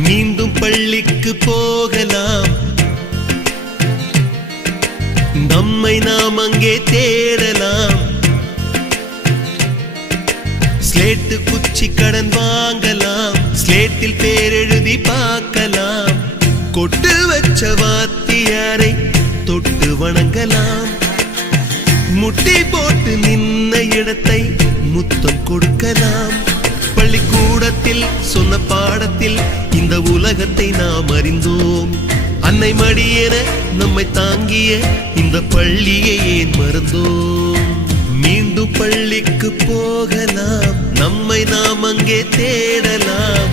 மீண்டும் பள்ளிக்கு போகலாம், நம்மை நாம் அங்கே தேடலாம். ஸ்லேட்டு குச்சி கடன் வாங்கலாம், ஸ்லேட்டில் பேர் எழுதி பார்க்கலாம். கொட்டு வச்ச வாத்தியாரை தொட்டு வணங்கலாம். முட்டி போட்டு நின்ன இடத்தை முத்தம் கொடுக்கலாம். பள்ளிக்கூடத்தில் சொன்ன பாடத்தில் இந்த உலகத்தை நாம் அறிந்தோம். அன்னை மடியென நம்மை தாங்கிய இந்த பள்ளியை ஏன் மறந்தோம்? மீண்டும் பள்ளிக்கு போகலாம், நம்மை நாம் அங்கே தேடலாம்.